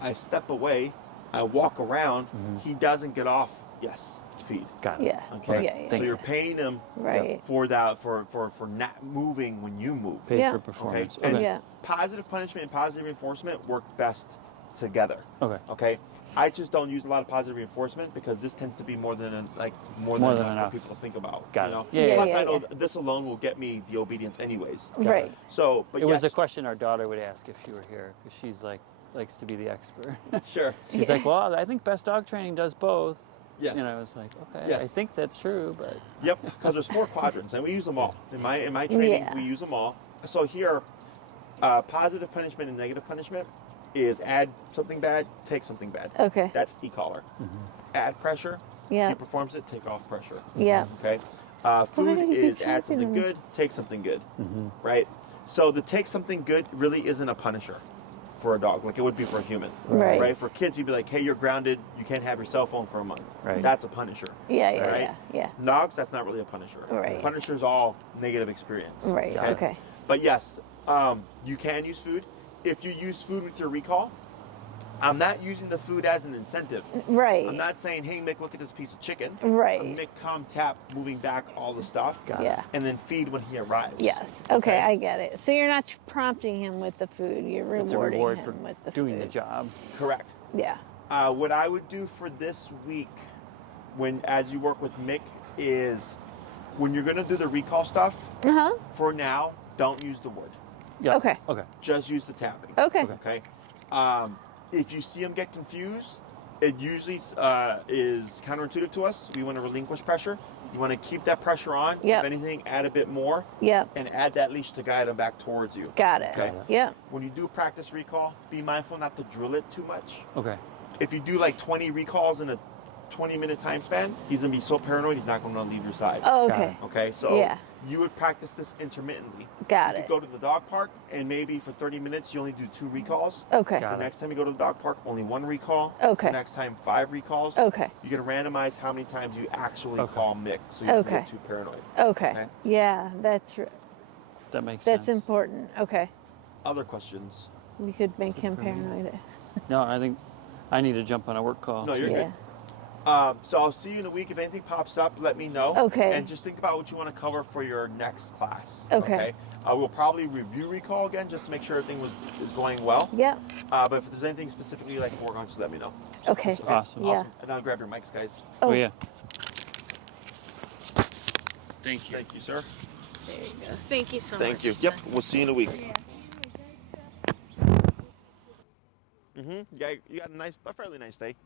I step away. I walk around. He doesn't get off. Yes. Feed. Got it. Yeah. Okay. Yeah. So Thank you're you. paying him Right. for that for not moving when you move. Paid Yeah. for performance. Okay. And Yeah. positive punishment and positive reinforcement work best together. Okay. Okay. I just don't use a lot of positive reinforcement because this tends to be more than More than enough enough. for people to think about. Got you it. know? Yeah, Plus, yeah, I know yeah. this alone will get me the obedience anyways. Right. So, but It was yes, a question our daughter would ask if she were here, because she's like likes to be the expert. Sure. She's like, well, I think best dog training does both. Yes. And I was like, okay, Yes. I think that's true, but Yep, because there's 4 quadrants, and we use them all. In my training, Yeah. we use them all. So here, positive punishment and negative punishment is add something bad, take something bad. Okay. That's e-collar. Add pressure, Yeah. he performs it, take off pressure. Yeah. Okay. Why Food do you is keep add tapping something them? good, take something good. Right? So the take something good really isn't a punisher for a dog, like it would be for a human. Right. For kids, you'd be like, hey, you're grounded, you can't have your cell phone for a month. Right. That's a punisher. Yeah. Yeah. Right? Yeah. Yeah. Dogs, that's not really a punisher. Right. Punisher's all negative experience. Right. Okay. But yes, you can use food. If you use food with your recall, I'm not using the food as an incentive. Right. I'm not saying, hey, Mick, look at this piece of chicken. Right. Mick, calm, tap, moving back all the stuff. Yeah. And then feed when he arrives. Yes. Okay, I get it. So you're not prompting him with the food. You're it's a rewarding reward him for with the doing food. the job. Correct. Yeah. What I would do for this week, as you work with Mick, is when you're going to do the recall stuff, for now, don't use the wood. Yeah. Okay. Okay. Just use the tapping. Okay. Okay. If you see them get confused, it usually is counterintuitive to us. We want to relinquish pressure. You want to keep that pressure on. Yep. If anything, add a bit more. Yep. And add that leash to guide them back towards you. Got it. Okay. Yep. When you do practice recall, be mindful not to drill it too much. Okay. If you do like 20 recalls in a 20-minute time span, he's going to be so paranoid he's not going to leave your side. Oh, Got okay. Okay, so Yeah. you would practice this intermittently. Got You it. could go to the dog park and maybe for 30 minutes you only do 2 recalls. Okay. Got The it. next time you go to the dog park, only 1 recall. Okay. The next time, 5 recalls. Okay. You can randomize how many times you actually Okay. call Mick, so you don't Okay. get too paranoid. Okay. Okay. Yeah, that's That makes that's sense. important. Okay. Other questions? We could make him for me. paranoid. No, I think I need to jump on a work call. No, you're Yeah. good. So I'll see you in a week. If anything pops up, let me know. Okay. And just think about what you want to cover for your next class. Okay. We'll probably review recall again just to make sure everything is going well. Yep. But if there's anything specifically you'd like to work on, just let me know. Okay. That's awesome. Yeah. Awesome. And I'll grab your mics, guys. Oh, Oh. yeah. Thank you. Thank you, sir. There you go. Thank you so Thank much. you. Yep. We'll see you in a week. Yeah, you got a fairly nice day.